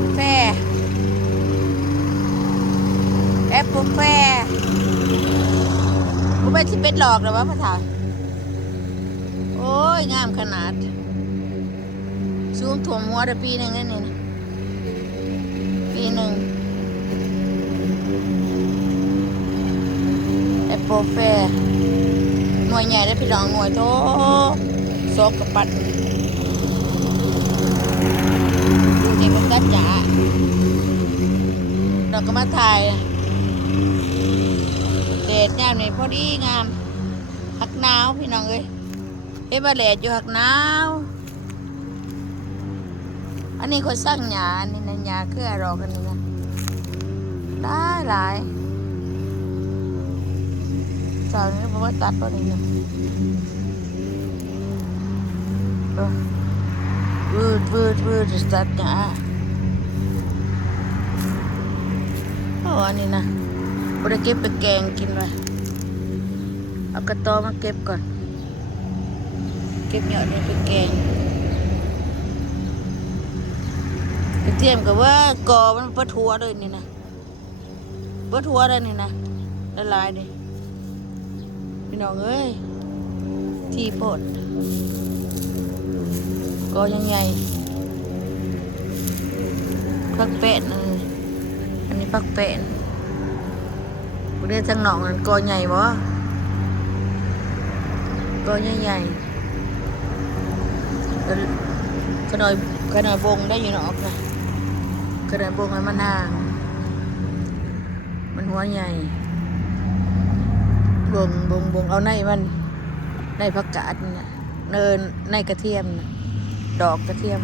กแฟแอปเปิลแฟกูไปที่เป็ดหลอกหรือวะพ่อถาโอ้ยงามขนาดสูงถ่วมหัวแต่ปีหนึ่งนั่นนี่ปีหนึ่งแอปเปิลแฟหน่วยใหญ่ได้พี่น้องหน่วยโตโซกกับปัดดูเด็กมันกัดจ๋าเราก็มาถ่ายเดดงามเลยพอดีงามหักหนาวพี่น้องเอ้ยเฮ้ยมาแหลดอยู่หักหนาวอันนี้คนสร้างหญ้านี่นะหญ้าเครือรอกันนี่นะได้หลายสาวนี้บอกว่าตัดตัวนี้นะวืดตัดหญ้าโอ้อันนี้นะบ่ได้เก็บไปแกงกินเลยเอากระตอมาเก็บก่อนเก็บยอดนี่ไปแกงกระเทียมกับว่ากอมันเปิดหัวเลยนี่นะเปิดหัวเลยนี่นะละลายดิพี่น้องเอ้ยที่โพดกอยังใหญ่พักเป็ดอันนี้พักเป็ดพวกนี้ทั้งหนองมันกอใหญ่บ่กอใหญ่ขนอยบงได้อยู่นอกนะขนอยบงให้มันห่างมันหัวใหญ่บงเอาในมันในผักกาดน่ะในกระเทียมน่ะดอกกระเทียม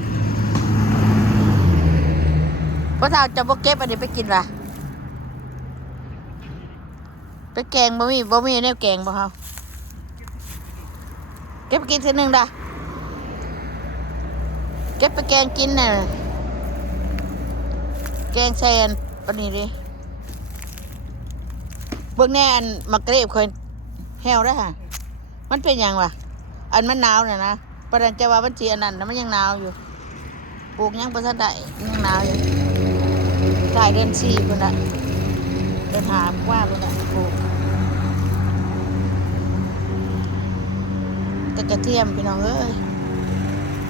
พระเท่าจะบ่เก็บอันนี้ไปกินป่ะไปแกงบ่มีแนวแกงบ่เฮาเก็บไปกินทีนึงด่ะเก็บไปแกงกินน่ะแกงแซนปานนี้ดิเบิ่งแน่อันมะเกรบเคยแห้วได้อค่ะมันเป็นหยังวะอันมันหนาวน่ะนะประเด็นจะว่ามันสิอันนั้นนะมันยังหนาวอยู่ปลูกยังบ่ทันได้ยังหนาวอยู่ปลายเดือน4พุ่นน่ะเดือน5ว่าพุ่นน่ะปลูกแต่กระเทียมพี่น้องเอ้ย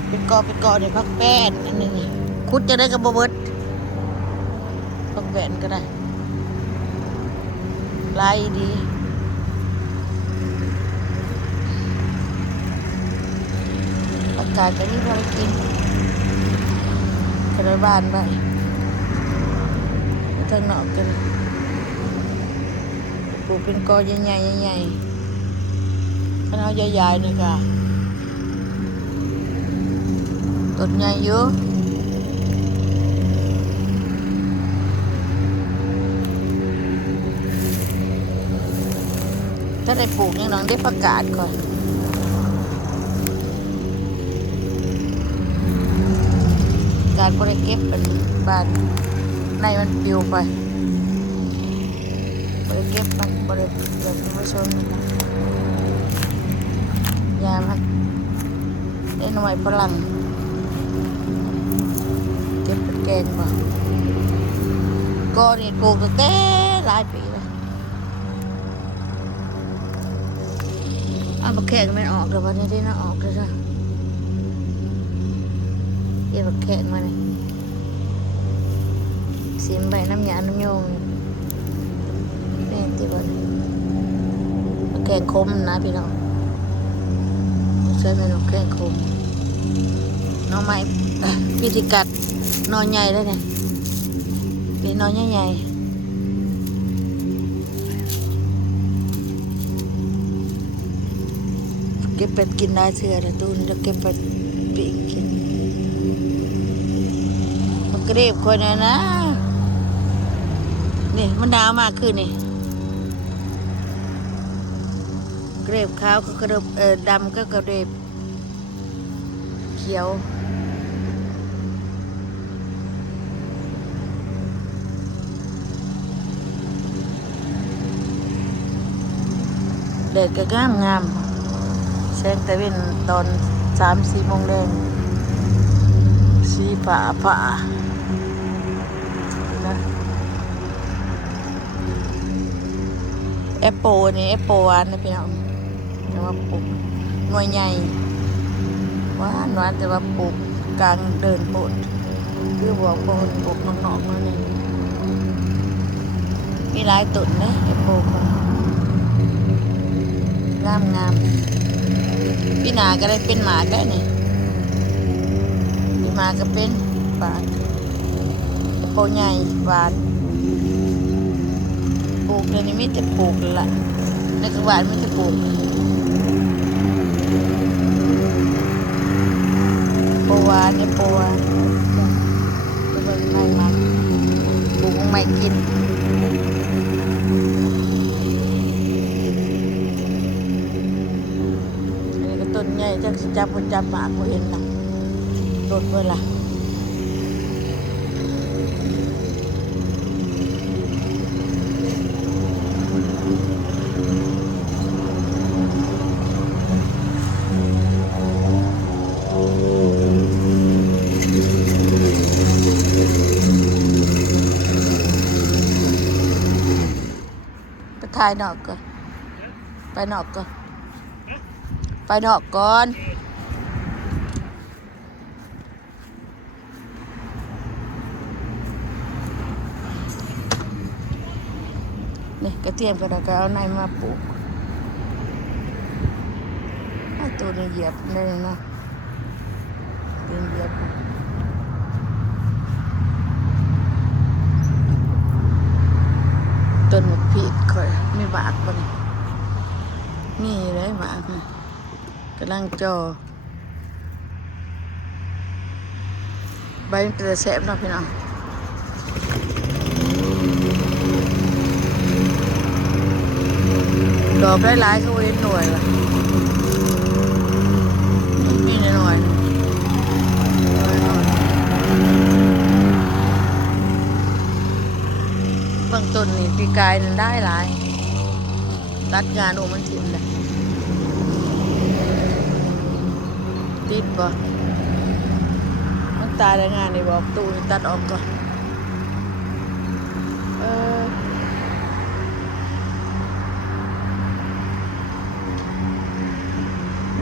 เป็นกอเนี่ยพักแป้นอันนี้นี่คุดจะได้กระโบเบิดพักแป้นก็ได้ลายดีอากาศจะนี่พอไปกินกระบ้านไปทางนอกกันปลูกเป็นกอใหญ่ขนาดใหญ่ๆนี่ค่ะต้นใหญ่เยอะถ้าได้ปลูกยังน้องได้ประกาศก่อนการบริเก็บเป็นบ้านในมันปลิวไปบริเก็บมันบริแบบนี้ไม่ชนยามันได้หน่วยพลังเก็บเป็นแกงบ่ก็นี่ปลูกตั้งแต่หลายปีแล้วบักแขกมันออกแล้ววันนี้ได้น่าออกเลยจ้ะเก็บบักแขกมาเนี่ยสิมใบน้ำยาน้ำโยงนี่ที่บ้านบักแขกคมนะพี่น้องใช้เป็นบักแขกคมน้องไม้พิธีกัดนอนใหญ่เลยเนี่ยเป็นนอนใหญ่เก็บเป็ดกินได้เชื่อแต่ตูนจะเก็บเป็ดปีกกินมันกระเรียบคนนะนี่มันดาวมากขึ้นนี่กระเรียบขาวก็กระเรียบดำก็กระเรียบเขียวเด็กก็งามแสงตะเวนตอน3-4 โมงแดงสีฝ่า แอปเปิลนี่แอปเปิลหวานนะพี่น้องแต่ว่าปลูกหน่วยใหญ่หวานหวานแต่ว่าปลูกกลางเดินโปดคือบอกปลูกน้องๆนั่นเองมีหลายต้นนะแอปเปิลคนงามพี่นาก็ได้เป็นหมาได้นี่พี่มาก็เป็นบานแอปเปิลใหญ่หวานปลูกเลยนี่ไม่จะปลูกเลยล่ะในกระบาดไม่จะปลูกโปวาเนี่ยโปวาก็เบิ่งไผ่มันปลูกไม่กินอันนี้ก็ต้นใหญ่จักสิจับบ่จับหมากบ่เห็นนะต้นเพิ่นล่ะถ่ายนอกก่อนไปนอกก่อนไปนอกก่อนนี่กระเทียมก็เอาในมาปลูกเอาตัวนี้เหยียบได้เลยนะเป็นเหยียบต้นมะพริกค่อยไม่บากปะนี่เลยบากนะกำลังจอใบมันจะแสบเนาะพี่น้องดอกหลายๆเขาเว้นหน่วยละมีหน่วยบางต้นนี่ปีกายนั้นได้หลายตัดงานโอ้มันถิ่มเลยติดบ่มันตายได้งานนี่บอกตู้นี่ตัดออกก่อน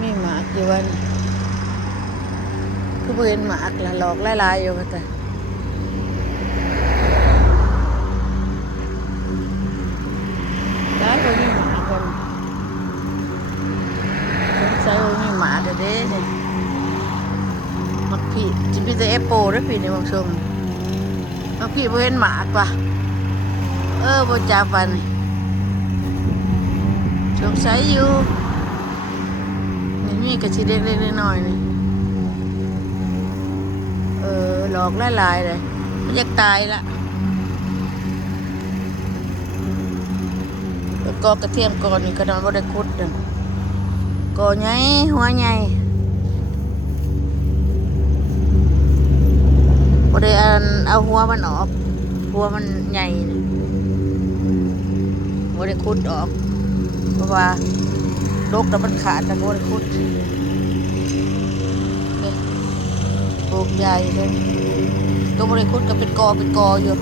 มีหมากอยู่วันคือเห็นหมากละหลอกหลายๆอยู่แต่ได้ก็มีหมาคนใช้มีหมาเด้เนี่ยมักพี่จะมีแต่แอปเปิลด้วยพี่ในบางช่วงมักพี่เห็นหมากปะบ่จับวันสงสัยอยู่นี่มีกระชิเล็กๆน้อยๆนี่หลอกหลายๆเลยมันจะตายละกอกระเทียมก่อนนี่ก็นอนบ่ได้คุดนะกอใหญ่หัวใหญ่บ่ได้เอาหัวมันออกหัวมันใหญ่บ่ได้คุดออกเพราะว่าดกแต่มันขาดแต่บ่ได้คุดนี่ปลูกใหญ่เลยตัวบ่ได้คุดก็เป็นกออยู่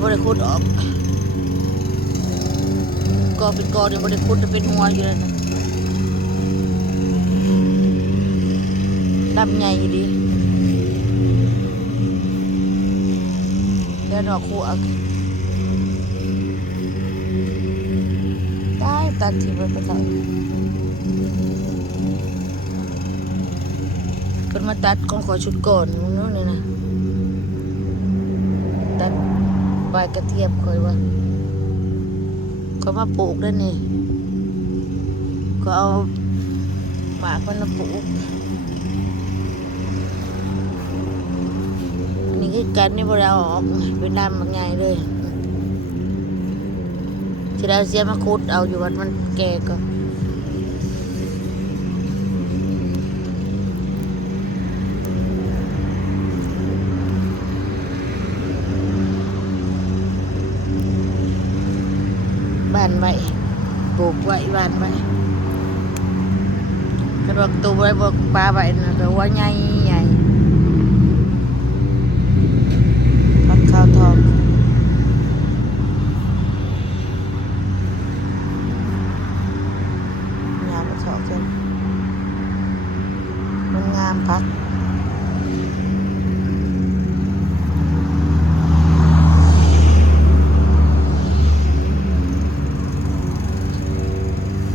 บ่ได้คุดออกกอเป็นกอเดี๋ยวบ่ได้คุดจะเป็นหัวอยู่แล้วนะดำใหญ่ดีแล้วดอกคู่อักตัดที่ไปประทับเป็นมาตัดของขอชุดก่อนนู้นนี่นะตัดใบกระเทียมคอยว่าเขามาปลูกได้นี่ก็เอาหมากมันมาปลูกนี่คือกันนี่พอเราออกเป็นดำบางไงเลยที่เราเสียมาคุดเอาอยู่วัดมันแก่ก็บ้านไว้ปลูกไว้บ้านไว้กระดกตัวไว้บอกปลาไว้นะแต่ว่าใหญ่ผักข้าวทอง งามพัก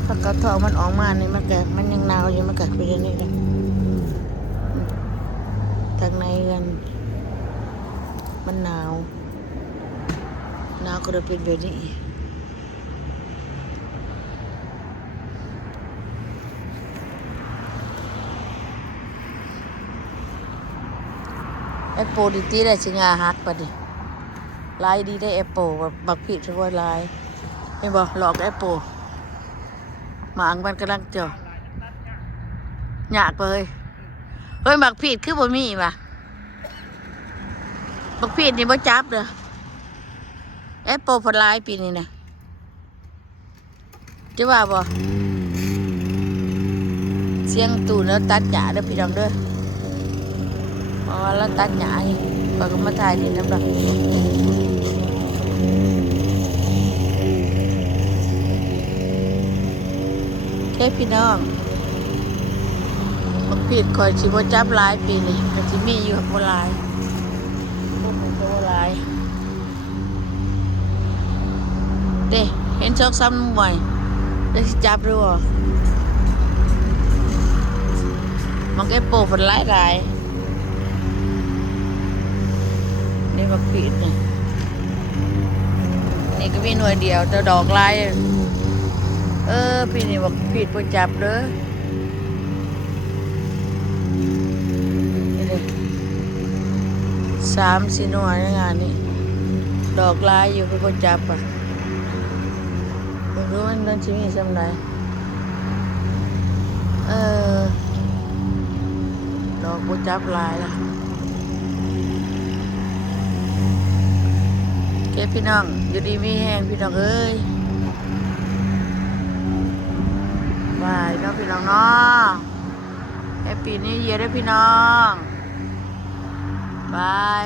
ผักกระทองมันออกมานี่มันยังหนาวอยู่มันก็เป็นอย่างนี้เลยทางในกันมันหนาวก็เลยเป็นแบบนี้แอปเปิลดิตีได้สิงาฮักปะดิลายดีได้แอปเปิลบักผิดว่าลายไม่บอกหลอกแอปเปิลหมาอังมันกำลังเจาะหยากเลยเฮ้ยบักผิดคือบ่มีว่ะบักผิดนี่บ่จับเด้อแอปเปิลพลายปีนี้นะจะว่าบ่เสียงตูนแล้วตัดหญ้าเด้อพี่น้องเด้อเพราะว่าเราตัดหญ้าอยู่ก็มาถ่ายดินน้ำดอกแค่พี่น้องบักผิดคอยสิบ่จับหลายปีนี้ก็สิมีอยู่บ่หลายพวกมันก็บ่หลายเด้เห็น2-3หน่วยได้สิจับหรือบ่มันก็โปรผลหลายนี่บักผิดนี่ก็มีหน่วยเดียวแต่ดอกลายพี่นี่บักผิดบ่จับเด้อนี่เด้3-4หน่วยในงานนี้ดอกลายอยู่คือบ่จับอ่ะบ่รู้มันสิมีส่ำใดดอกบ่จับลายล่ะเก็บพี่น้องอยู่ดีมีแห้งพี่น้องเอ้ยบายเนาะพี่น้องเนาะแฮปปี้นิวเยียร์ด้วยพี่น้องบาย